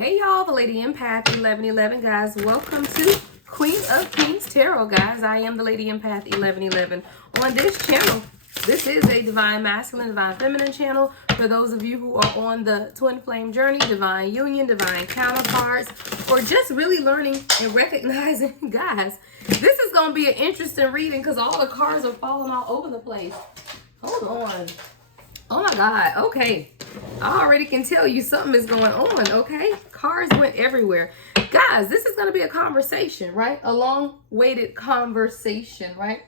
Hey y'all, the Lady Empath 1111, guys. Welcome to Queen of Kings Tarot, guys. I am the Lady Empath 1111. On this channel, this is a Divine Masculine, Divine Feminine channel. For those of you who are on the Twin Flame journey, Divine Union, Divine Counterparts, or just really learning and recognizing, guys, this is going to be an interesting reading because all the cards are falling all over the place. Hold on. Oh my God. Okay. I already can tell you something is going on. Okay. Cards went everywhere. Guys, this is going to be a conversation, right? A long-awaited conversation, right?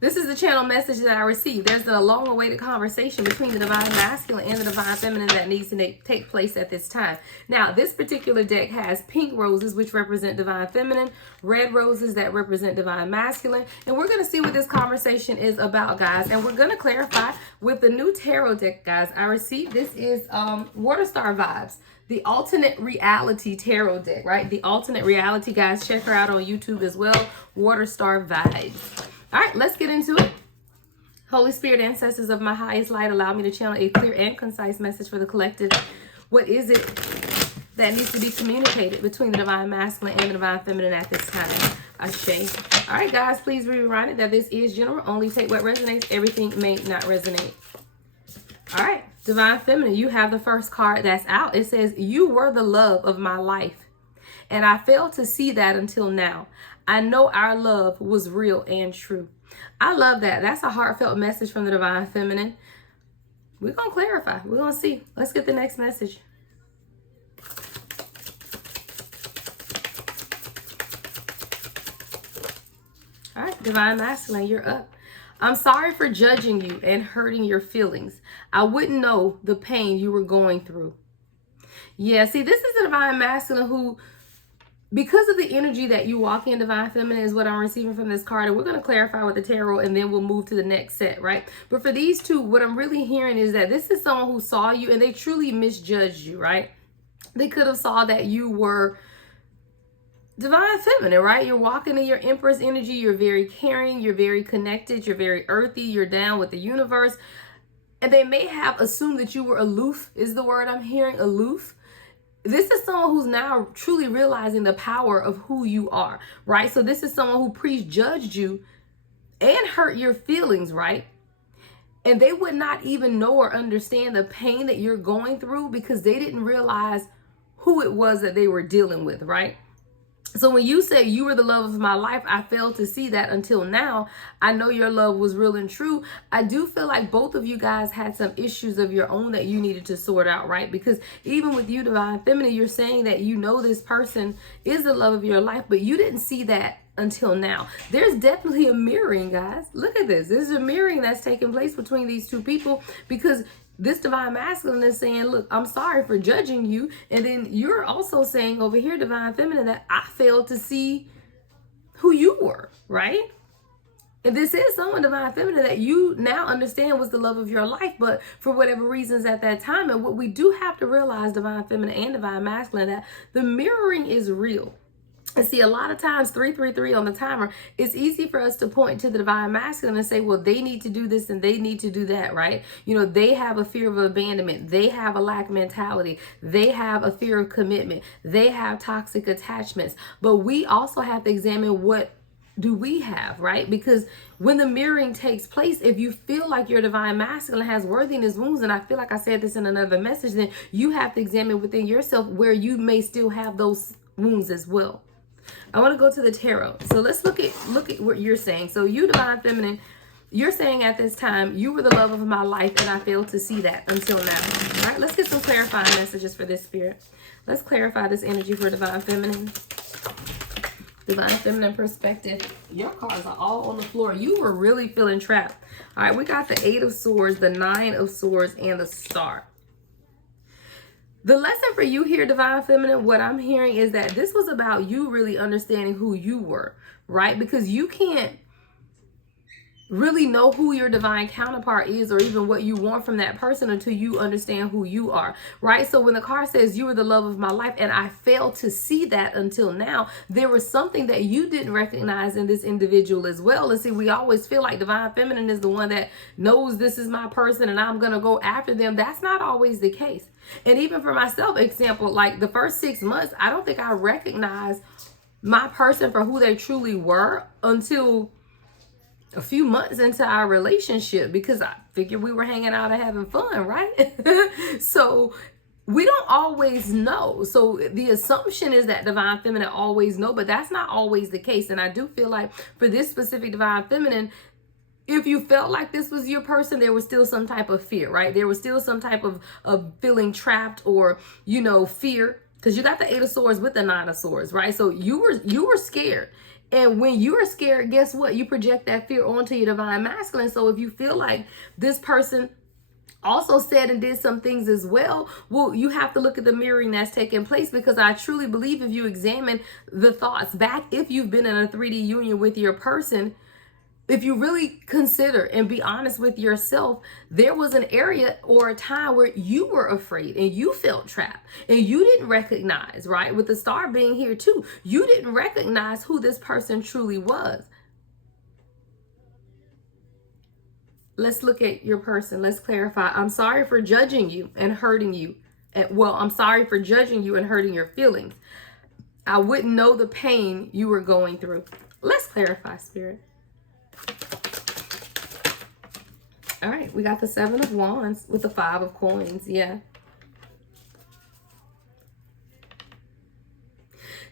This is the channel message that I received. There's a long-awaited conversation between the Divine Masculine and the Divine Feminine that needs to take place at this time. Now, this particular deck has pink roses, which represent Divine Feminine, red roses that represent Divine Masculine, and we're going to see what this conversation is about, guys, and we're going to clarify with the new tarot deck, guys. I received this is Water Star Vibes, the alternate reality tarot deck, right? The alternate reality, guys. Check her out on YouTube as well. Water Star Vibes. All right, let's get into it. Holy Spirit, ancestors of my highest light, allow me to channel a clear and concise message for the collective. What is it that needs to be communicated between the Divine Masculine and the Divine Feminine at this time? Ashe. All right, guys, please be reminded that this is general. Only take what resonates. Everything may not resonate. All right, Divine Feminine, you have the first card that's out. It says, you were the love of my life, and I failed to see that until now. I know our love was real and true. I love that. That's a heartfelt message from the Divine Feminine. We're going to clarify. We're going to see. Let's get the next message. All right, Divine Masculine, you're up. I'm sorry for judging you and hurting your feelings. I wouldn't know the pain you were going through. Yeah, see, this is the Divine Masculine who, because of the energy that you walk in, Divine Feminine, is what I'm receiving from this card. And we're going to clarify with the tarot and then we'll move to the next set, right? But for these two, what I'm really hearing is that this is someone who saw you and they truly misjudged you, right? They could have saw that you were Divine Feminine, right? You're walking in your Empress energy. You're very caring. You're very connected. You're very earthy. You're down with the universe. And they may have assumed that you were aloof, is the word I'm hearing, aloof. This is someone who's now truly realizing the power of who you are, right? So this is someone who prejudged you and hurt your feelings, right? And they would not even know or understand the pain that you're going through because they didn't realize who it was that they were dealing with, right? So when you say you were the love of my life, I failed to see that until now. I know your love was real and true. I do feel like both of you guys had some issues of your own that you needed to sort out, right? Because even with you, Divine Feminine, you're saying that you know this person is the love of your life, but you didn't see that until now. There's definitely a mirroring, guys. Look at this. There's a mirroring that's taking place between these two people because this Divine Masculine is saying, look, I'm sorry for judging you. And then you're also saying over here, Divine Feminine, that I failed to see who you were, right? And this is someone, Divine Feminine, that you now understand was the love of your life, but for whatever reasons at that time. And what we do have to realize, Divine Feminine and Divine Masculine, that the mirroring is real. And see, a lot of times, 333 on the timer, it's easy for us to point to the Divine Masculine and say, well, they need to do this and they need to do that, right? You know, they have a fear of abandonment. They have a lack mentality. They have a fear of commitment. They have toxic attachments. But we also have to examine what do we have, right? Because when the mirroring takes place, if you feel like your Divine Masculine has worthiness wounds, and I feel like I said this in another message, then you have to examine within yourself where you may still have those wounds as well. I want to go to the tarot. So let's look at what you're saying. So you, Divine Feminine, you're saying at this time, you were the love of my life and I failed to see that until now. All right, let's get some clarifying messages for this spirit. Let's clarify this energy for Divine Feminine. Divine Feminine perspective. Your cards are all on the floor. You were really feeling trapped. All right, we got the 8 of Swords, the 9 of Swords, and the Star. The lesson for you here, Divine Feminine, what I'm hearing is that this was about you really understanding who you were, right? Because you can't really know who your divine counterpart is or even what you want from that person until you understand who you are, right? So when the card says you were the love of my life and I failed to see that until now, there was something that you didn't recognize in this individual as well. And see, we always feel like Divine Feminine is the one that knows this is my person and I'm going to go after them. That's not always the case. And even for myself, example, like the first 6 months, I don't think I recognized my person for who they truly were until a few months into our relationship, because I figured we were hanging out and having fun, right? So we don't always know. So the assumption is that divine feminine always know, but that's not always the case. And I do feel like for this specific divine feminine, if you felt like this was your person, there was still some type of fear, right? There was still some type of feeling trapped or, fear, because you got the 8 of Swords with the 9 of Swords, right? So you were scared. And when you are scared, guess what? You project that fear onto your divine masculine. So if you feel like this person also said and did some things as well, you have to look at the mirroring that's taking place, because I truly believe if you examine the thoughts back, if you've been in a 3D union with your person, if you really consider and be honest with yourself, there was an area or a time where you were afraid and you felt trapped and you didn't recognize, right? With the star being here too, you didn't recognize who this person truly was. Let's look at your person. Let's clarify. I'm sorry for judging you and hurting you. I'm sorry for judging you and hurting your feelings. I wouldn't know the pain you were going through. Let's clarify, Spirit. All right, we got the 7 of Wands with the 5 of Coins. Yeah.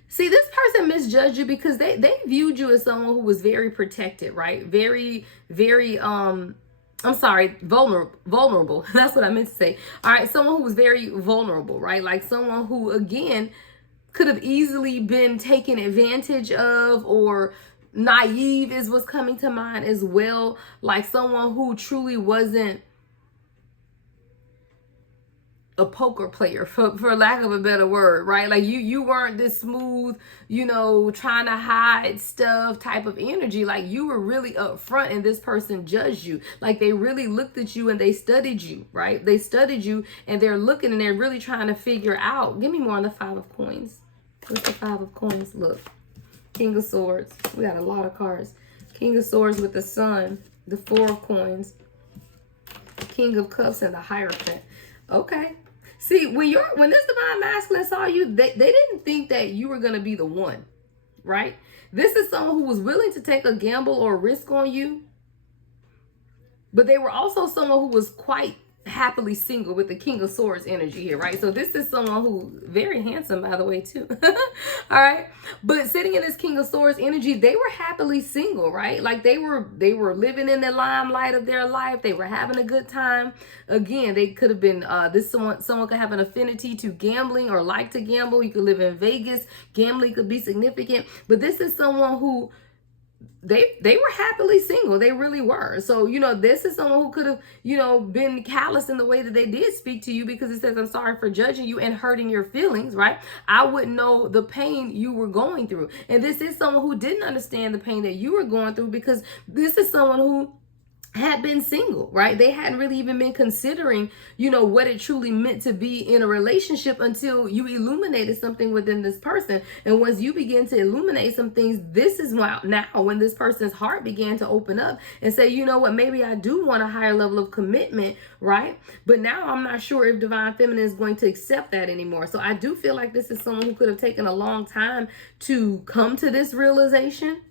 See, this person misjudged you because they viewed you as someone who was very protected, right? Very, very, vulnerable. That's what I meant to say. All right, someone who was very vulnerable, right? Like someone who, again, could have easily been taken advantage of, or naive is what's coming to mind as well. Like someone who truly wasn't a poker player, for lack of a better word, right? Like you weren't this smooth, trying to hide stuff type of energy. Like you were really upfront and this person judged you. Like they really looked at you and they studied you, right? They studied you and they're looking and they're really trying to figure out. Give me more on the 5 of Coins. What's the 5 of Coins? Look. King of Swords. We got a lot of cards. King of Swords with the Sun. The 4 of Coins. King of Cups and the Hierophant. Okay. See, when this divine masculine saw you, they didn't think that you were going to be the one, right? This is someone who was willing to take a gamble or a risk on you. But they were also someone who was quite happily single with the King of Swords energy here, right? So this is someone who very handsome, by the way, too. All right, but sitting in this King of Swords energy, they were happily single, right? Like they were living in the limelight of their life. They were having a good time. Again, they could have been someone could have an affinity to gambling or like to gamble. You could live in Vegas. Gambling could be significant, but this is someone who they were happily single. They really were. So, this is someone who could have, been callous in the way that they did speak to you, because it says, I'm sorry for judging you and hurting your feelings, right? I wouldn't know the pain you were going through. And this is someone who didn't understand the pain that you were going through, because this is someone who had been single, right? They hadn't really even been considering, what it truly meant to be in a relationship until you illuminated something within this person. And once you begin to illuminate some things, this is now when this person's heart began to open up and say, you know what, maybe I do want a higher level of commitment, right? But now I'm not sure if divine feminine is going to accept that anymore. So I do feel like this is someone who could have taken a long time to come to this realization.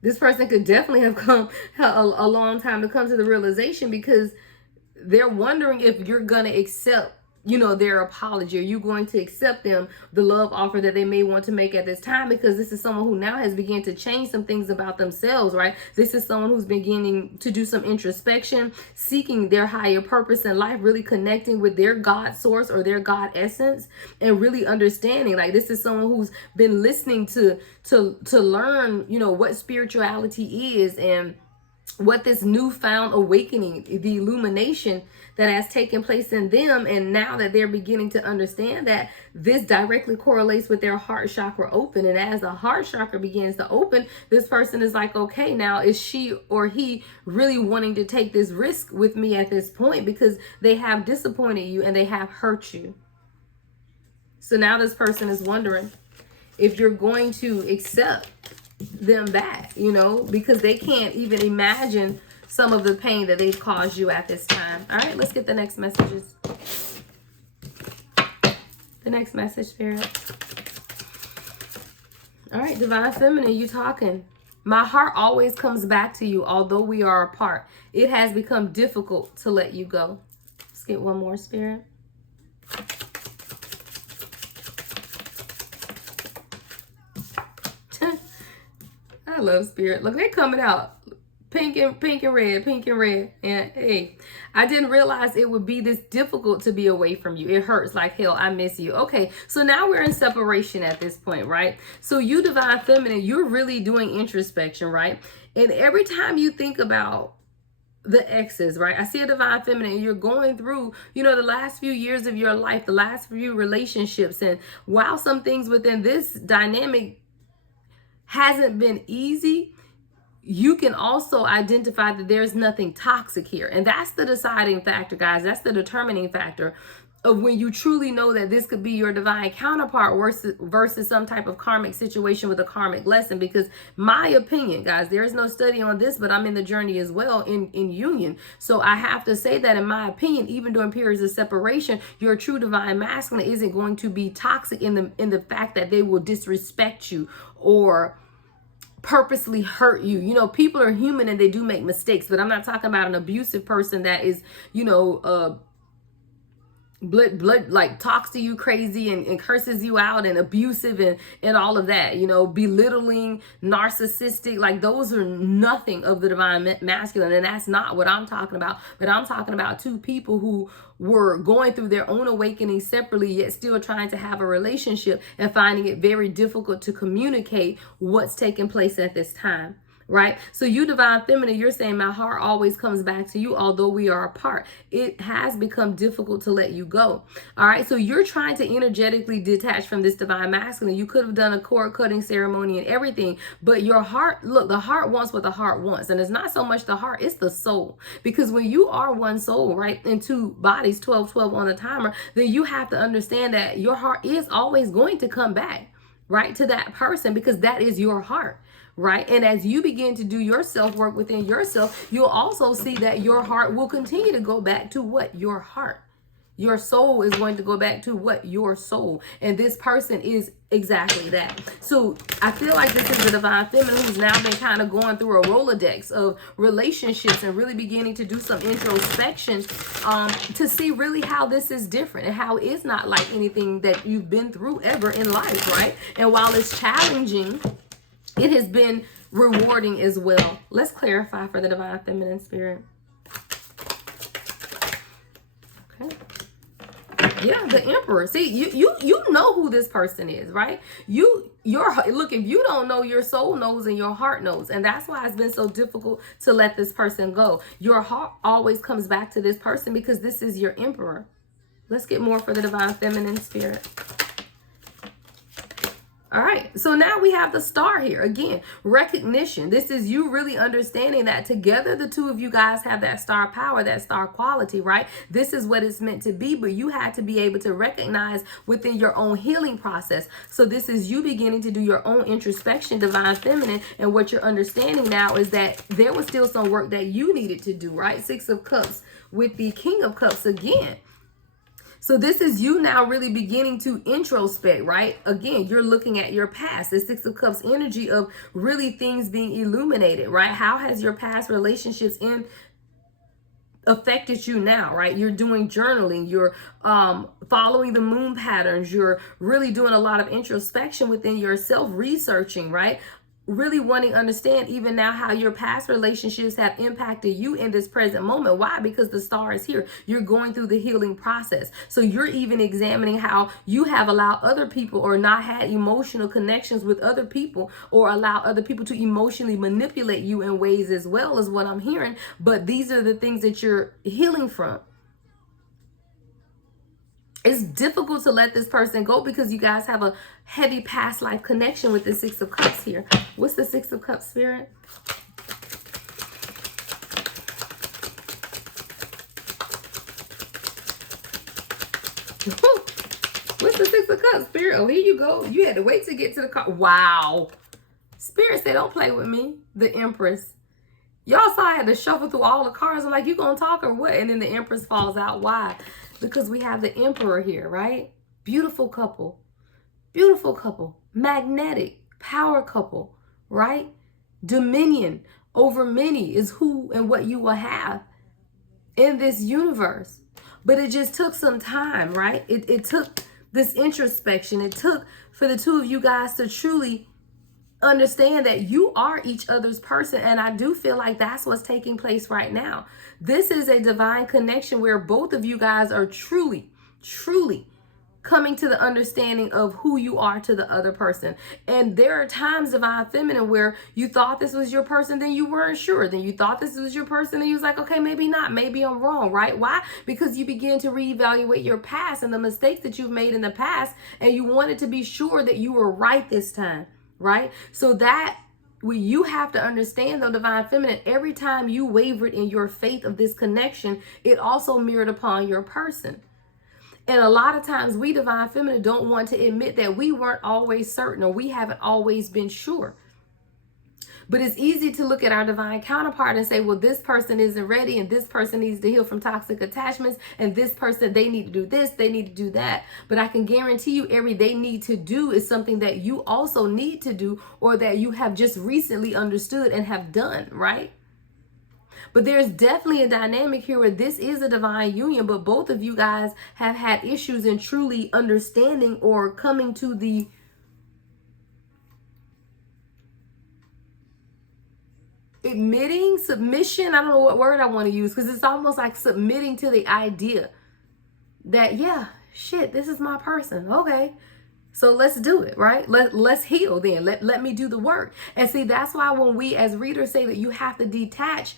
This person could definitely have come a long time to come to the realization, because they're wondering if you're going to accept, their apology. Are you going to accept the love offer that they may want to make at this time? Because this is someone who now has begun to change some things about themselves, right? This is someone who's beginning to do some introspection, seeking their higher purpose in life, really connecting with their God source or their God essence, and really understanding. Like this is someone who's been listening to learn, what spirituality is and what this newfound awakening, the illumination that has taken place in them. And now that they're beginning to understand that, this directly correlates with their heart chakra open. And as the heart chakra begins to open, this person is like, okay, now is she or he really wanting to take this risk with me at this point? Because they have disappointed you and they have hurt you. So now this person is wondering if you're going to accept them back, because they can't even imagine some of the pain that they've caused you at this time. All right, let's get the next messages. The next message, Spirit. All right, Divine Feminine, you talking. My heart always comes back to you, although we are apart. It has become difficult to let you go. Let's get one more, Spirit. I love Spirit. Look, they're coming out. Pink and red, pink and red. And hey, I didn't realize it would be this difficult to be away from you. It hurts like hell. I miss you. Okay, so now we're in separation at this point, right? So you, Divine Feminine, you're really doing introspection, right? And every time you think about the exes, right? I see a Divine Feminine, you're going through, the last few years of your life, the last few relationships. And while some things within this dynamic hasn't been easy, you can also identify that there's nothing toxic here. And that's the deciding factor, guys. That's the determining factor of when you truly know that this could be your divine counterpart versus some type of karmic situation with a karmic lesson. Because my opinion, guys, there is no study on this, but I'm in the journey as well in union. So I have to say that in my opinion, even during periods of separation, your true divine masculine isn't going to be toxic in the fact that they will disrespect you or purposely hurt you. People are human and they do make mistakes, but I'm not talking about an abusive person that is, blood like talks to you crazy and curses you out and abusive and all of that, belittling, narcissistic. Like, those are nothing of the divine masculine, and that's not what I'm talking about. But I'm talking about two people who were going through their own awakening separately, yet still trying to have a relationship and finding it very difficult to communicate what's taking place at this time. Right? So you, Divine Feminine, you're saying my heart always comes back to you, although we are apart. It has become difficult to let you go. All right. So you're trying to energetically detach from this Divine Masculine. You could have done a cord cutting ceremony and everything, but your heart, look, the heart wants what the heart wants. And it's not so much the heart, it's the soul. Because when you are one soul, right, in two bodies, 12 on a timer, then you have to understand that your heart is always going to come back, right, to that person, because that is your heart. Right? And as you begin to do your self-work within yourself, you'll also see that your heart will continue to go back to what? Your heart. Your soul is going to go back to what? Your soul. And this person is exactly that. So I feel like this is the Divine Feminine who's now been kind of going through a Rolodex of relationships and really beginning to do some introspection to see really how this is different and how it's not like anything that you've been through ever in life, right? And while it's challenging, it has been rewarding as well. Let's clarify for the Divine Feminine Spirit. Okay. Yeah, the Emperor. See, you know who this person is, right? Look, if you don't know, your soul knows and your heart knows. And that's why it's been so difficult to let this person go. Your heart always comes back to this person because this is your Emperor. Let's get more for the Divine Feminine Spirit. All right, so now we have the Star here. Again, recognition. This is you really understanding that together the two of you guys have that star power, that star quality, right? This is what it's meant to be, but you had to be able to recognize within your own healing process. So this is you beginning to do your own introspection, Divine Feminine, and what you're understanding now is that there was still some work that you needed to do, right? Six of Cups with the King of Cups again. So this is you now really beginning to introspect, right? Again, you're looking at your past. The Six of Cups energy of really things being illuminated, right? How has your past relationships affected you now, right? You're doing journaling. You're following the moon patterns. You're really doing a lot of introspection within yourself, researching, right? Really wanting to understand even now how your past relationships have impacted you in this present moment. Why? Because the Star is here. You're going through the healing process. So you're even examining how you have allowed other people or not had emotional connections with other people or allow other people to emotionally manipulate you in ways as well, as what I'm hearing. But these are the things that you're healing from. It's difficult to let this person go because you guys have a heavy past life connection with the Six of Cups here. What's the Six of Cups, Spirit? What's the Six of Cups, Spirit? Oh, here you go. You had to wait to get to the card. Wow. Spirit said, don't play with me. The Empress. Y'all saw I had to shuffle through all the cards. I'm like, you gonna talk or what? And then the Empress falls out. Why? Because we have the Emperor here, right? beautiful couple, beautiful couple, magnetic, power couple, right? Dominion over many is who and what you will have in this universe. But it just took some time, right? It took this introspection. It took for the two of you guys to truly understand that you are each other's person. And I do feel like that's what's taking place right now. This is a divine connection where both of you guys are truly, truly coming to the understanding of who you are to the other person. And there are times, divine feminine, where you thought this was your person, then you weren't sure. Then you thought this was your person, and you was like, okay, maybe not. Maybe I'm wrong, right? Why? Because you begin to reevaluate your past and the mistakes that you've made in the past, and you wanted to be sure that you were right this time, right? So that you have to understand, though, divine feminine, every time you wavered in your faith of this connection, it also mirrored upon your person. And a lot of times we, divine feminine, don't want to admit that we weren't always certain, or we haven't always been sure. But it's easy to look at our divine counterpart and say, well, this person isn't ready, and this person needs to heal from toxic attachments, and this person, they need to do this, they need to do that. But I can guarantee you, every they need to do is something that you also need to do, or that you have just recently understood and have done, right? But there's definitely a dynamic here where this is a divine union, but both of you guys have had issues in truly understanding or coming to the admitting, submission. I don't know what word I want to use, because it's almost like submitting to the idea that, yeah, shit, this is my person. Okay. So let's do it, right? Let's heal then. Let me do the work. And see, that's why when we as readers say that you have to detach,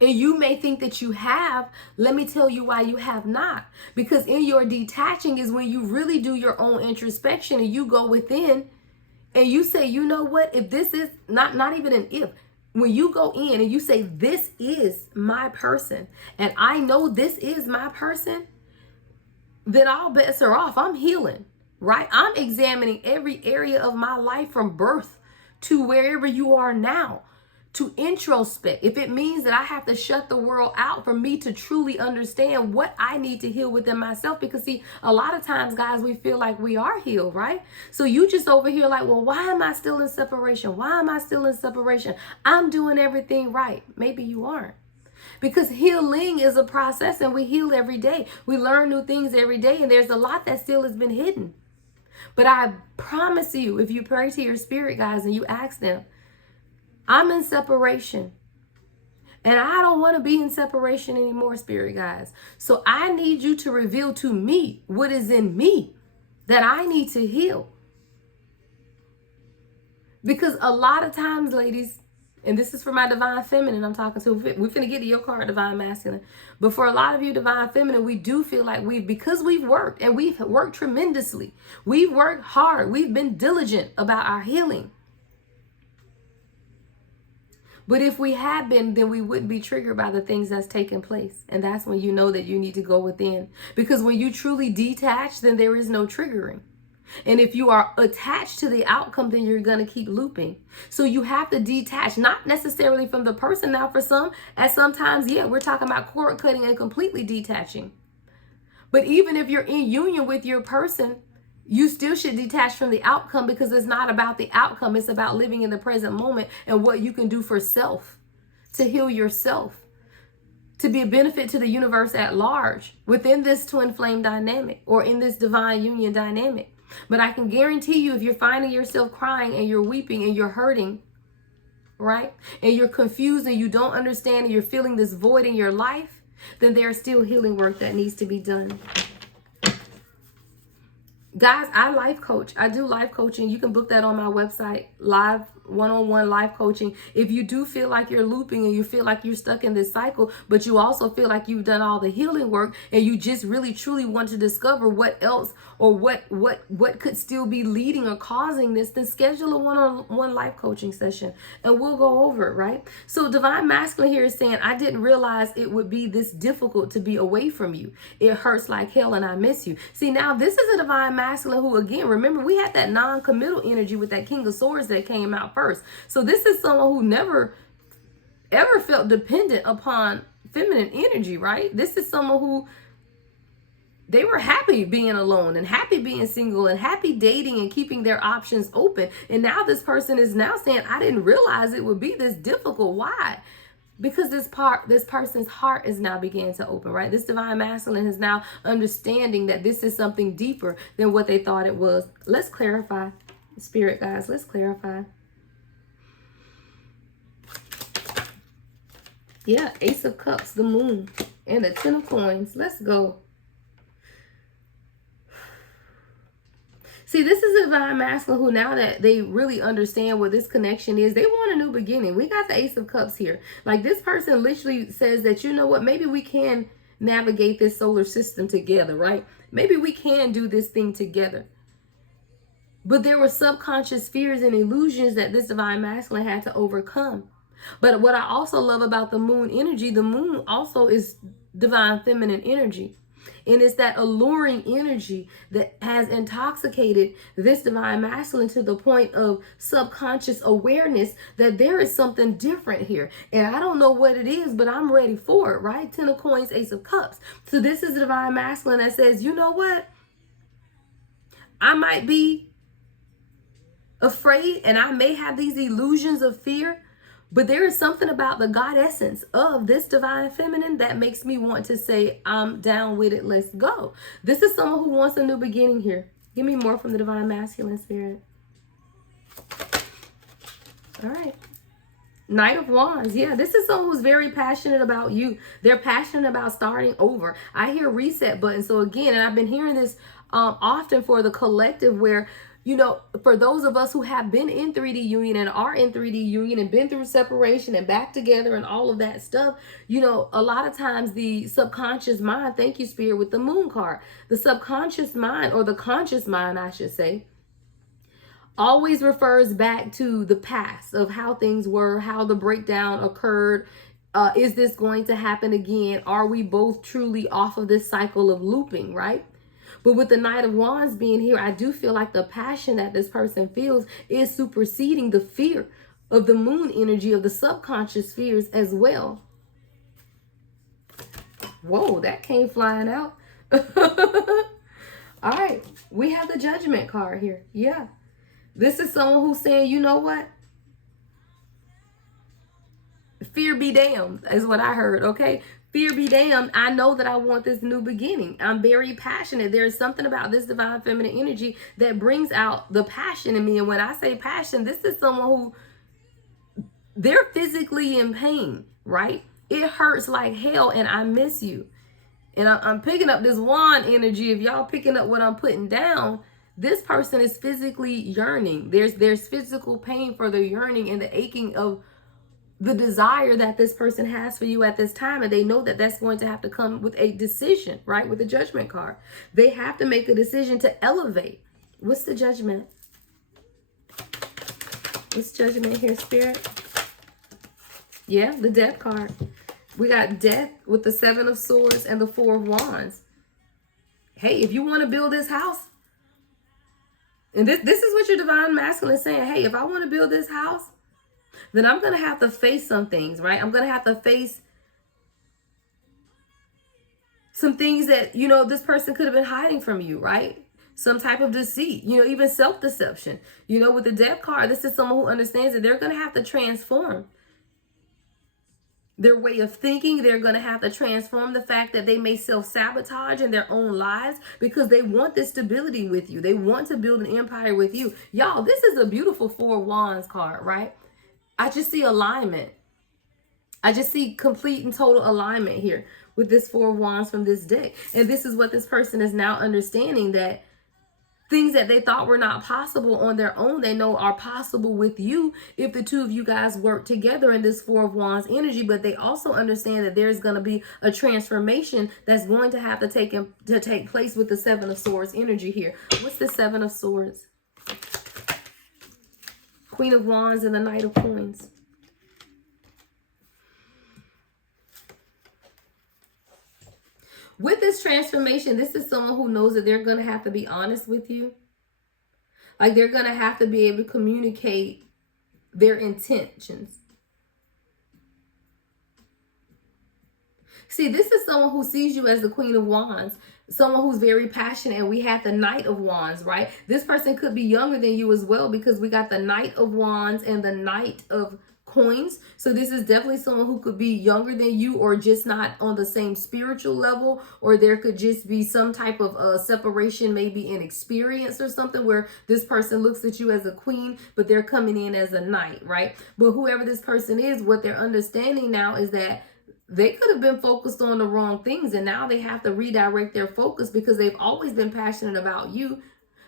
and you may think that you have, let me tell you why you have not. Because in your detaching is when you really do your own introspection, and you go within and you say, you know what, if this is not even an if, when you go in and you say, this is my person, and I know this is my person, then all bets are off. I'm healing, right? I'm examining every area of my life from birth to wherever you are now, to introspect. If it means that I have to shut the world out for me to truly understand what I need to heal within myself. Because see, a lot of times, guys, we feel like we are healed, right? So you just over here like, well, why am I still in separation? Why am I still in separation? I'm doing everything right. Maybe you aren't. Because healing is a process, and we heal every day. We learn new things every day, and there's a lot that still has been hidden. But I promise you, if you pray to your spirit, guys, and you ask them, I'm in separation, and I don't want to be in separation anymore, spirit guys. So I need you to reveal to me what is in me that I need to heal. Because a lot of times, ladies, and this is for my divine feminine I'm talking to, we're finna get to your card, divine masculine. But for a lot of you, divine feminine, we do feel like because we've worked, and we've worked tremendously. We've worked hard. We've been diligent about our healing. But if we had been, then we wouldn't be triggered by the things that's taking place. And that's when you know that you need to go within. Because when you truly detach, then there is no triggering. And if you are attached to the outcome, then you're going to keep looping. So you have to detach, not necessarily from the person. Now, for some, at sometimes, yeah, we're talking about cord cutting and completely detaching. But even if you're in union with your person, you still should detach from the outcome, because it's not about the outcome. It's about living in the present moment and what you can do for self, to heal yourself, to be a benefit to the universe at large within this twin flame dynamic, or in this divine union dynamic. But I can guarantee you, if you're finding yourself crying and you're weeping and you're hurting, right? And you're confused and you don't understand, and you're feeling this void in your life, then there's still healing work that needs to be done. Guys, I life coach. I do life coaching. You can book that on my website, live one-on-one life coaching. If you do feel like you're looping and you feel like you're stuck in this cycle, but you also feel like you've done all the healing work, and you just really truly want to discover what else, or what could still be leading or causing this, then schedule a one-on-one life coaching session and we'll go over it, right? So divine masculine here is saying, I didn't realize it would be this difficult to be away from you. It hurts like hell and I miss you. See, now this is a divine masculine who, again, remember, we had that non-committal energy with that King of Swords that came out first. So this is someone who never ever felt dependent upon feminine energy, right? This is someone who they were happy being alone and happy being single and happy dating and keeping their options open. And now this person is now saying, I didn't realize it would be this difficult. Why? Because this person's heart is now beginning to open, right? This divine masculine is now understanding that this is something deeper than what they thought it was. Let's clarify, spirit guys, let's clarify. Yeah, Ace of Cups, the moon, and the Ten of Coins. Let's go. See, this is a divine masculine who, now that they really understand what this connection is, they want a new beginning. We got the Ace of Cups here. Like, this person literally says that, you know what, maybe we can navigate this solar system together, right? Maybe we can do this thing together. But there were subconscious fears and illusions that this divine masculine had to overcome. But what I also love about the moon energy, the moon also is divine feminine energy. And it's that alluring energy that has intoxicated this divine masculine to the point of subconscious awareness that there is something different here. And I don't know what it is, but I'm ready for it, right? Ten of Coins, Ace of Cups. So this is the divine masculine that says, you know what? I might be afraid and I may have these illusions of fear, but there is something about the God essence of this divine feminine that makes me want to say, I'm down with it. Let's go. This is someone who wants a new beginning here. Give me more from the divine masculine spirit. All right. Knight of Wands. Yeah, this is someone who's very passionate about you. They're passionate about starting over. I hear reset button. So again, and I've been hearing this often for the collective where, you know, for those of us who have been in 3D union and are in 3D union and been through separation and back together and all of that stuff, you know, a lot of times the subconscious mind, thank you, Spirit, with the moon card, the subconscious mind, or the conscious mind, I should say, always refers back to the past of how things were, how the breakdown occurred. Is this going to happen again? Are we both truly off of this cycle of looping, right? But with the Knight of Wands being here, I do feel like the passion that this person feels is superseding the fear of the moon energy, of the subconscious fears as well. Whoa, that came flying out. All right, we have the Judgment card here. Yeah. This is someone who's saying, you know what? Fear be damned is what I heard, okay? Fear be damned. I know that I want this new beginning. I'm very passionate. There is something about this divine feminine energy that brings out the passion in me. And when I say passion, this is someone who, they're physically in pain, right? It hurts like hell and I miss you. And I'm picking up this wand energy. If y'all picking up what I'm putting down, this person is physically yearning. There's physical pain for the yearning and the aching of the desire that this person has for you at this time. And they know that that's going to have to come with a decision, right? With the Judgment card. They have to make a decision to elevate. What's the Judgment? What's Judgment here, Spirit? Yeah, the Death card. We got Death with the Seven of Swords and the Four of Wands. Hey, if you want to build this house, and this is what your divine masculine is saying. Hey, if I want to build this house, then I'm going to have to face some things, right? I'm going to have to face some things that, you know, this person could have been hiding from you, right? Some type of deceit, you know, even self-deception. You know, with the Death card, this is someone who understands that they're going to have to transform their way of thinking. They're going to have to transform the fact that they may self-sabotage in their own lives because they want this stability with you. They want to build an empire with you. Y'all, this is a beautiful Four of Wands card, right? I just see alignment. I just see complete and total alignment here with this Four of Wands from this deck. And this is what this person is now understanding, that things that they thought were not possible on their own, they know are possible with you if the two of you guys work together in this Four of Wands energy. But they also understand that there's going to be a transformation that's going to have to take place with the Seven of Swords energy here. What's the Seven of Swords? Queen of Wands and the Knight of Coins. With this transformation, this is someone who knows that they're going to have to be honest with you. Like, they're going to have to be able to communicate their intentions. See, this is someone who sees you as the Queen of Wands. someone who's very passionate, and we had the Knight of Wands, right? This person could be younger than you as well, because we got the Knight of Wands and the Knight of Coins. So this is definitely someone who could be younger than you, or just not on the same spiritual level, or there could just be some type of separation, maybe in experience or something, where this person looks at you as a queen, but they're coming in as a knight, right? But whoever this person is, what they're understanding now is that they could have been focused on the wrong things, and now they have to redirect their focus, because they've always been passionate about you.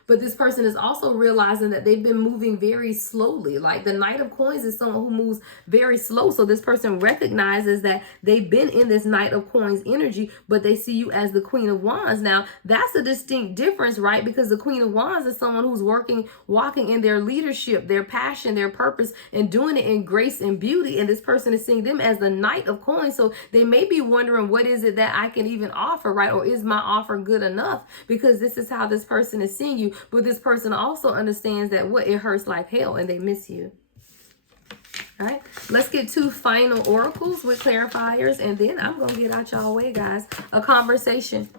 But this person is also realizing that they've been moving very slowly. Like the Knight of Coins is someone who moves very slow. So this person recognizes that they've been in this Knight of Coins energy, but they see you as the Queen of Wands. Now, that's a distinct difference, right? Because the Queen of Wands is someone who's walking in their leadership, their passion, their purpose, and doing it in grace and beauty. And this person is seeing them as the Knight of Coins. So they may be wondering, what is it that I can even offer, right? Or is my offer good enough? Because this is how this person is seeing you. But this person also understands that it hurts like hell, and they miss you. All right, let's get 2 final oracles with clarifiers, and then I'm going to get out y'all way, guys. A conversation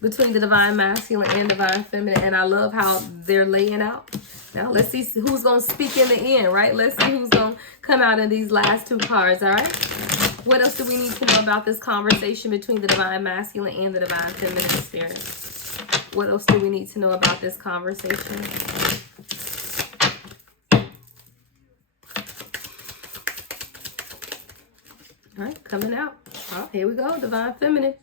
between the Divine Masculine and Divine Feminine, and I love how they're laying out. Now, let's see who's going to speak in the end, right? Let's see who's going to come out in these last 2 cards, all right? What else do we need to know about this conversation between the Divine Masculine and the Divine Feminine spirit? What else do we need to know about this conversation? All right, coming out. Oh, here we go, Divine Feminine.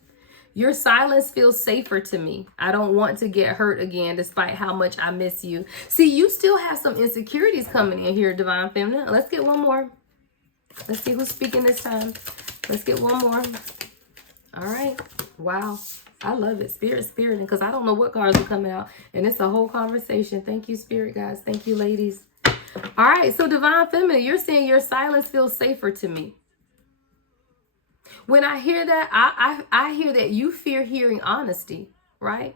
Your silence feels safer to me. I don't want to get hurt again, despite how much I miss you. See, you still have some insecurities coming in here, Divine Feminine. Let's get one more. Let's see who's speaking this time. Let's get one more. All right. Wow. I love it. Spirit, because I don't know what cards are coming out, and it's a whole conversation. Thank you, Spirit, guys. Thank you, ladies. All right, so Divine Feminine, you're saying your silence feels safer to me. When I hear that, I hear that you fear hearing honesty, right?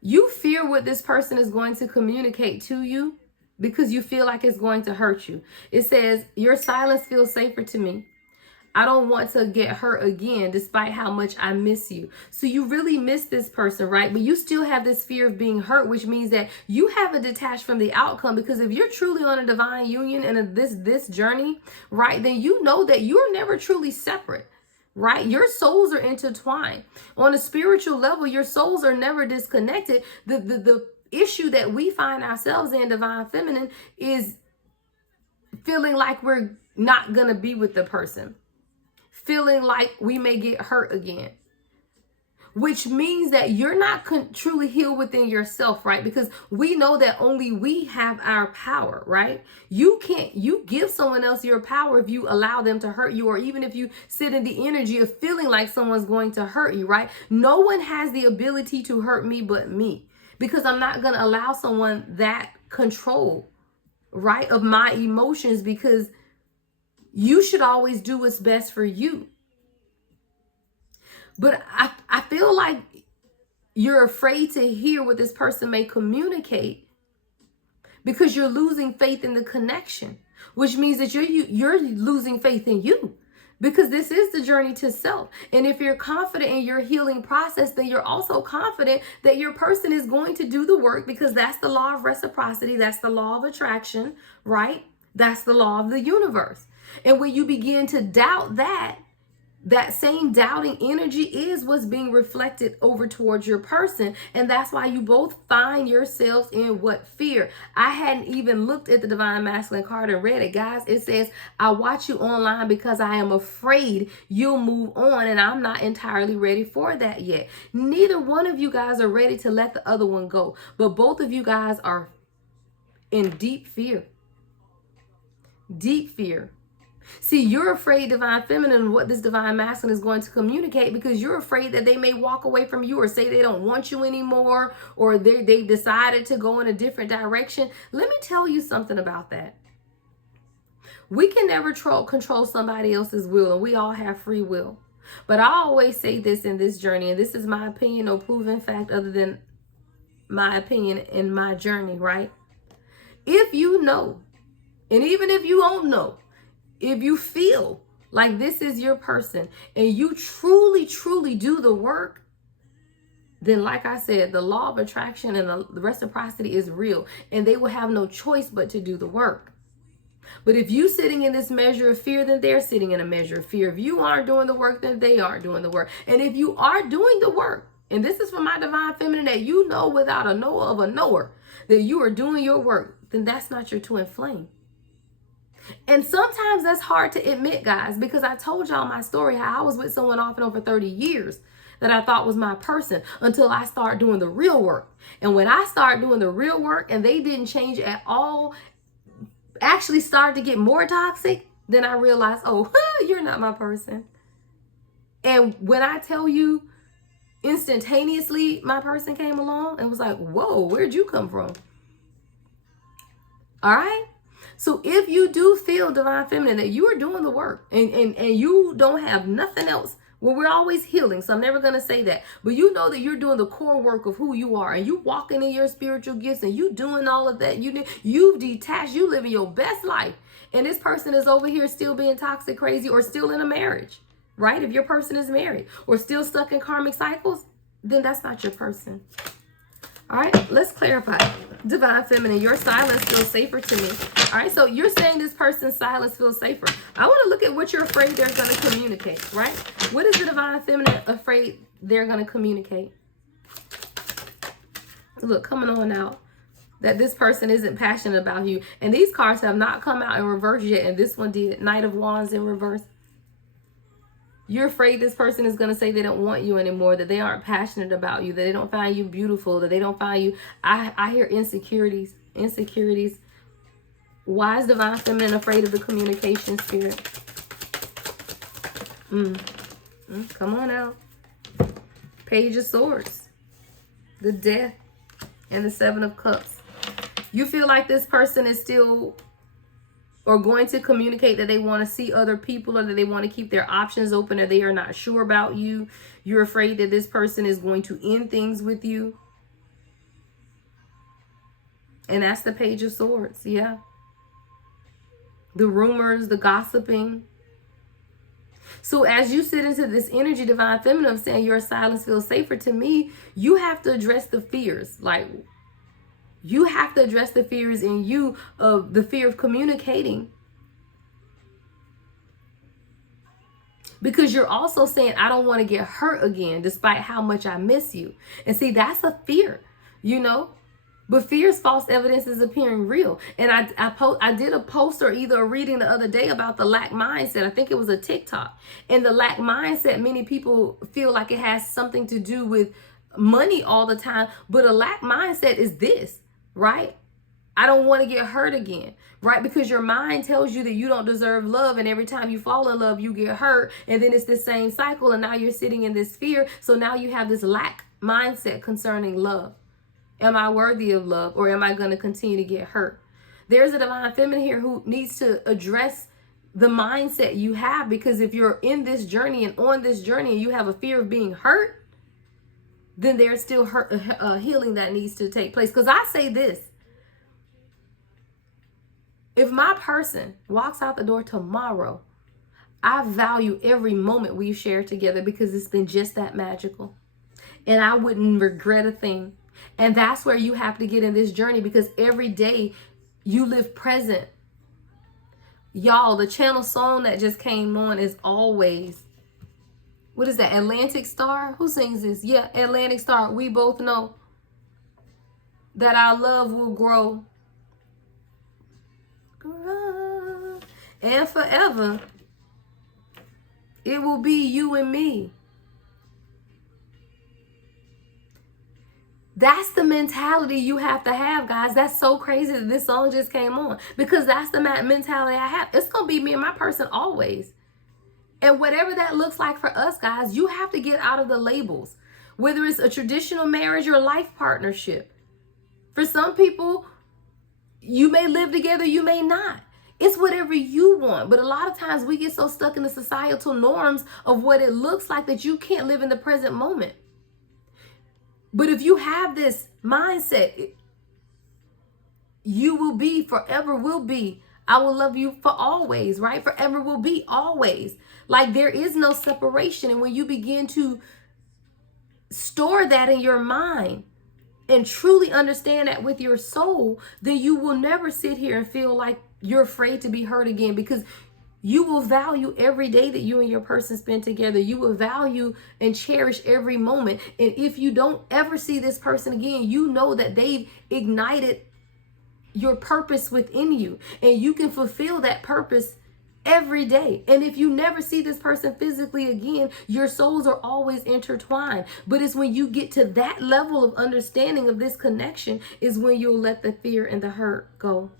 You fear what this person is going to communicate to you, because you feel like it's going to hurt you. It says, your silence feels safer to me. I don't want to get hurt again, despite how much I miss you. So you really miss this person, right? But you still have this fear of being hurt, which means that you haven't detached from the outcome. Because if you're truly on a divine union and this journey, right, then you know that you're never truly separate. Right? Your souls are intertwined. On a spiritual level, your souls are never disconnected. The issue that we find ourselves in, Divine Feminine, is feeling like we're not going to be with the person. Feeling like we may get hurt again. Which means that you're not truly healed within yourself, right? Because we know that only we have our power, right? You give someone else your power if you allow them to hurt you, or even if you sit in the energy of feeling like someone's going to hurt you, right? No one has the ability to hurt me but me, because I'm not going to allow someone that control, right, of my emotions, because you should always do what's best for you. But I feel like you're afraid to hear what this person may communicate, because you're losing faith in the connection, which means that you're losing faith in you, because this is the journey to self. And if you're confident in your healing process, then you're also confident that your person is going to do the work, because that's the law of reciprocity. That's the law of attraction, right? That's the law of the universe. And when you begin to doubt that same doubting energy is what's being reflected over towards your person. And that's why you both find yourselves in what? Fear. I hadn't even looked at the Divine Masculine card and read it, guys. It says, I watch you online because I am afraid you'll move on, and I'm not entirely ready for that yet. Neither one of you guys are ready to let the other one go, but both of you guys are in deep fear. Deep fear. See, you're afraid, Divine Feminine, what this Divine Masculine is going to communicate, because you're afraid that they may walk away from you, or say they don't want you anymore, or they've decided to go in a different direction. Let me tell you something about that. We can never control somebody else's will, and we all have free will. But I always say this in this journey, and this is my opinion, no proven fact other than my opinion in my journey, right? If you know, and even if you don't know, if you feel like this is your person, and you truly, truly do the work, then like I said, the law of attraction and the reciprocity is real, and they will have no choice but to do the work. But if you sitting in this measure of fear, then they're sitting in a measure of fear. If you aren't doing the work, then they aren't doing the work. And if you are doing the work, and this is for my divine feminine, that you know without a knower of a knower that you are doing your work, then that's not your twin flame. And sometimes that's hard to admit, guys, because I told y'all my story, how I was with someone off and on for 30 years that I thought was my person until I started doing the real work. And when I started doing the real work and they didn't change at all, actually started to get more toxic, then I realized, oh, you're not my person. And when I tell you, instantaneously, my person came along and was like, whoa, where'd you come from? All right. So if you do feel, divine feminine, that you are doing the work and you don't have nothing else, well, we're always healing, so I'm never going to say that. But you know that you're doing the core work of who you are, and you walking in your spiritual gifts, and you doing all of that. You've detached, you living your best life. And this person is over here still being toxic, crazy, or still in a marriage, right? If your person is married or still stuck in karmic cycles, then that's not your person. All right, let's clarify. Divine feminine, your silence feels safer to me. All right, so you're saying this person's silence feels safer. I want to look at what you're afraid they're going to communicate, right? What is the divine feminine afraid they're going to communicate? Look, coming on out that this person isn't passionate about you. And these cards have not come out in reverse yet, and this one did. Knight of Wands in reverse. You're afraid this person is going to say they don't want you anymore, that they aren't passionate about you, that they don't find you beautiful, that they don't find you. I hear insecurities. Why is divine feminine afraid of the communication spirit? Come on out. Page of Swords, the Death, and the Seven of Cups. You feel like this person is still or going to communicate that they want to see other people, or that they want to keep their options open, or they are not sure about you. You're afraid that this person is going to end things with you. And that's the Page of Swords, yeah. The rumors, the gossiping. So as you sit into this energy, divine feminine, of saying your silence feels safer to me, you have to address the fears. Like, you have to address the fears in you of the fear of communicating. Because you're also saying, I don't want to get hurt again, despite how much I miss you. And see, that's a fear, you know. But fear's false evidence is appearing real. And I did a post or either a reading the other day about the lack mindset. I think it was a TikTok. And the lack mindset, many people feel like it has something to do with money all the time. But a lack mindset is this. Right? I don't want to get hurt again, right? Because your mind tells you that you don't deserve love, and every time you fall in love, you get hurt, and then it's the same cycle, and now you're sitting in this fear. So now you have this lack mindset concerning love. Am I worthy of love, or am I going to continue to get hurt? There's a divine feminine here who needs to address the mindset you have, because if you're in this journey and on this journey and you have a fear of being hurt, then there's still healing that needs to take place. Because I say this, if my person walks out the door tomorrow, I value every moment we've shared together, because it's been just that magical. And I wouldn't regret a thing. And that's where you have to get in this journey, because every day you live present. Y'all, the channel song that just came on is Always. What is that? Atlantic Star? Who sings this? Yeah, Atlantic Star. We both know that our love will grow. And forever. It will be you and me. That's the mentality you have to have, guys. That's so crazy that this song just came on, because that's the mentality I have. It's going to be me and my person always. And whatever that looks like for us, guys, you have to get out of the labels, whether it's a traditional marriage or life partnership. For some people, you may live together, you may not. It's whatever you want. But a lot of times we get so stuck in the societal norms of what it looks like that you can't live in the present moment. But if you have this mindset, you will be, forever will be I will love you for always, right? Forever will be always. Like there is no separation. And when you begin to store that in your mind and truly understand that with your soul, then you will never sit here and feel like you're afraid to be hurt again, because you will value every day that you and your person spend together. You will value and cherish every moment. And if you don't ever see this person again, you know that they've ignited your purpose within you, and you can fulfill that purpose every day. And if you never see this person physically again, your souls are always intertwined. But it's when you get to that level of understanding of this connection is when you'll let the fear and the hurt go.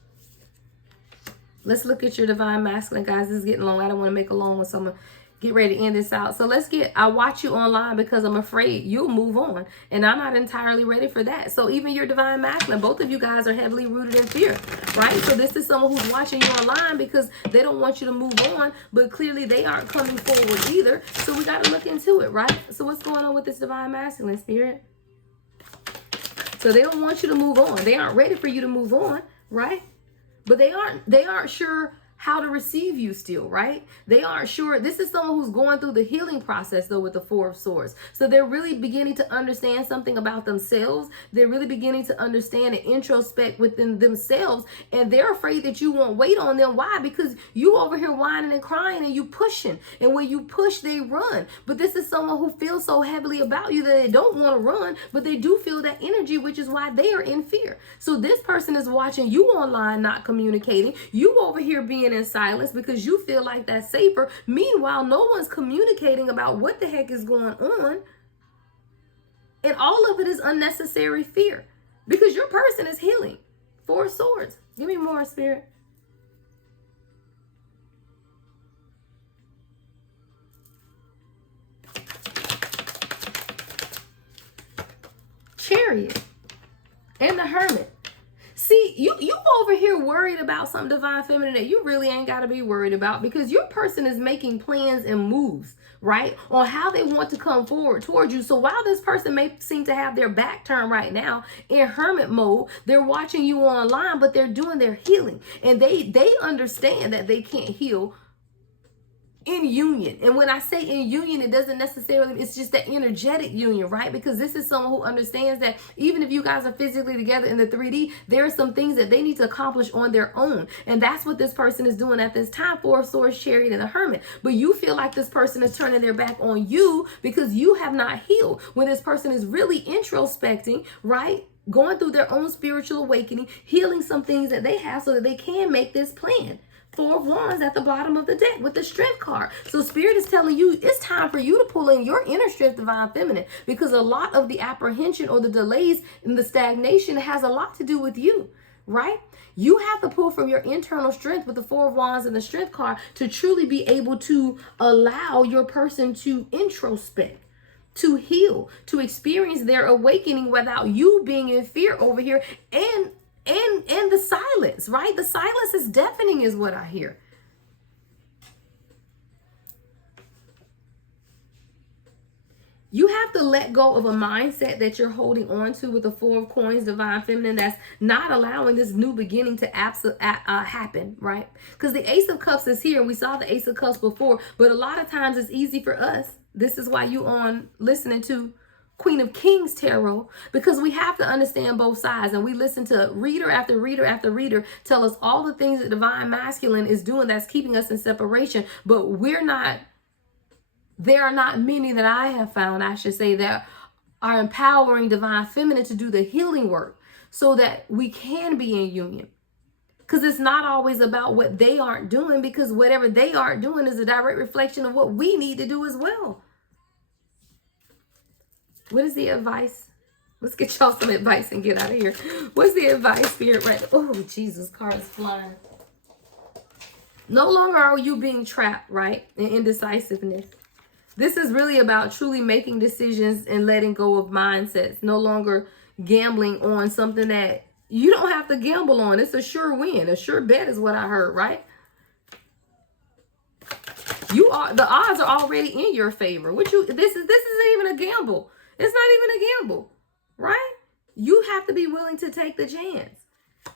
Let's look at your divine masculine, guys. This is getting long. I don't want to make a long one, so I'm going to get ready to end this out. So I watch you online because I'm afraid you'll move on, and I'm not entirely ready for that. So even your divine masculine, both of you guys are heavily rooted in fear, right? So this is someone who's watching you online because they don't want you to move on, but clearly they aren't coming forward either. So we got to look into it, right? So what's going on with this divine masculine, spirit? So they don't want you to move on. They aren't ready for you to move on, right? But they aren't sure how to receive you still, right? They aren't sure. This is someone who's going through the healing process, though, with the Four of Swords. So they're really beginning to understand something about themselves. They're really beginning to understand and introspect within themselves. And they're afraid that you won't wait on them. Why? Because you over here whining and crying and you pushing. And when you push, they run. But this is someone who feels so heavily about you that they don't want to run, but they do feel that energy, which is why they are in fear. So this person is watching you online, not communicating. You over here being in silence because you feel like that's safer. Meanwhile, no one's communicating about what the heck is going on. And all of it is unnecessary fear because your person is healing. Four of Swords. Give me more, spirit. Chariot and the Hermit. See, you over here worried about something divine feminine that you really ain't got to be worried about, because your person is making plans and moves, right, on how they want to come forward towards you. So while this person may seem to have their back turned right now in hermit mode, they're watching you online, but they're doing their healing. And they understand that they can't heal in union. And when I say in union, it doesn't necessarily, it's just that energetic union, right? Because this is someone who understands that even if you guys are physically together in the 3D, there are some things that they need to accomplish on their own. And that's what this person is doing at this time. Four of Swords, Chariot, and the Hermit. But you feel like this person is turning their back on you because you have not healed, when this person is really introspecting, right? Going through their own spiritual awakening, healing some things that they have so that they can make this plan. Four of Wands at the bottom of the deck with the Strength card. So Spirit is telling you it's time for you to pull in your inner strength, divine feminine, because a lot of the apprehension or the delays and the stagnation has a lot to do with you, right? You have to pull from your internal strength with the Four of Wands and the Strength card to truly be able to allow your person to introspect, to heal, to experience their awakening without you being in fear over here, and the silence, right? The silence is deafening is what I hear. You have to let go of a mindset that you're holding on to with the Four of Coins, divine feminine, that's not allowing this new beginning to happen, right? Because the Ace of Cups is here, and we saw the Ace of Cups before, but a lot of times it's easy for us. This is why you on listening to Queen of Kings tarot, because we have to understand both sides, and we listen to reader after reader after reader tell us all the things that divine masculine is doing that's keeping us in separation, but there are not many that I have found, I should say, that are empowering divine feminine to do the healing work so that we can be in union. Because it's not always about what they aren't doing, because whatever they aren't doing is a direct reflection of what we need to do as well. What is the advice? Let's get y'all some advice and get out of here. What's the advice, Spirit? Right? Oh, Jesus, cards flying. No longer are you being trapped, right? In indecisiveness. This is really about truly making decisions and letting go of mindsets. No longer gambling on something that you don't have to gamble on. It's a sure win. A sure bet is what I heard, right? The odds are already in your favor. This isn't even a gamble. It's not even a gamble, right? You have to be willing to take the chance.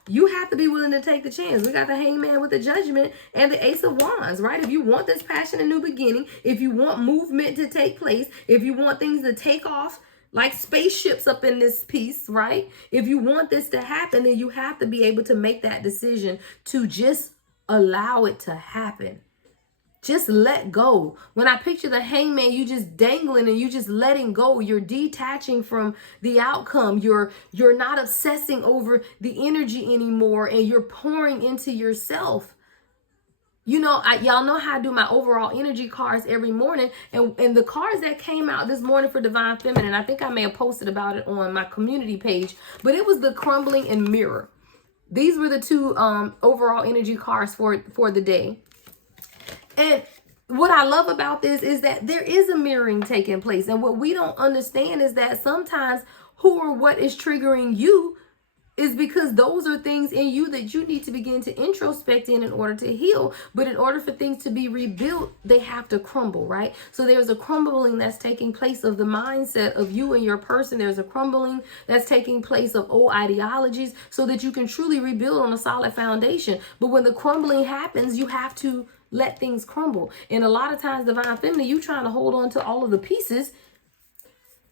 You have to be willing to take the chance. We got the Hangman with the Judgment and the Ace of Wands, right? If you want this passion and new beginning, if you want movement to take place, if you want things to take off like spaceships up in this piece, right? If you want this to happen, then you have to be able to make that decision to just allow it to happen. Just let go. When I picture the Hangman, you just dangling and you just letting go. You're detaching from the outcome. You're not obsessing over the energy anymore, and you're pouring into yourself. You know, y'all know how I do my overall energy cards every morning. And the cards that came out this morning for Divine Feminine, I think I may have posted about it on my community page, but it was the Crumbling and Mirror. These were the two overall energy cards for the day. And what I love about this is that there is a mirroring taking place. And what we don't understand is that sometimes who or what is triggering you is because those are things in you that you need to begin to introspect in order to heal. But in order for things to be rebuilt, they have to crumble, right? So there's a crumbling that's taking place of the mindset of you and your person. There's a crumbling that's taking place of old ideologies so that you can truly rebuild on a solid foundation. But when the crumbling happens, you have to let things crumble. And a lot of times, Divine Feminine, you trying to hold on to all of the pieces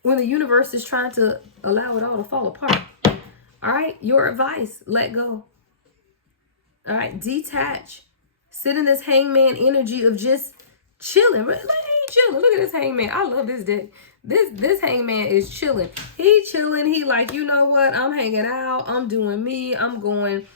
when the universe is trying to allow it all to fall apart. All right, your advice, let go. All right, detach. Sit in this Hangman energy of just chilling. He chilling. Look at this Hangman. I love this deck. This Hangman is chilling. He chilling. He like, you know what? I'm hanging out. I'm doing me. I'm going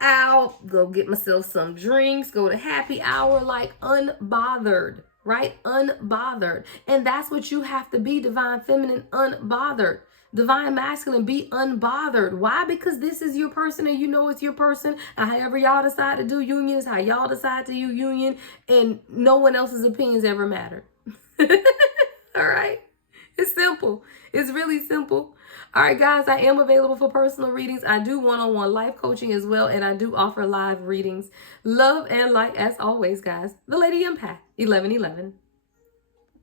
out, go get myself some drinks, go to happy hour, like unbothered, right? Unbothered. And that's what you have to be, Divine Feminine, unbothered. Divine Masculine, be unbothered. Why? Because this is your person and you know it's your person. And however y'all decide to do union is how y'all decide to do union, and no one else's opinions ever matter. All right? It's simple. It's really simple. All right, guys, I am available for personal readings. I do one-on-one life coaching as well, and I do offer live readings. Love and light as always, guys. The Lady Empath, 1111.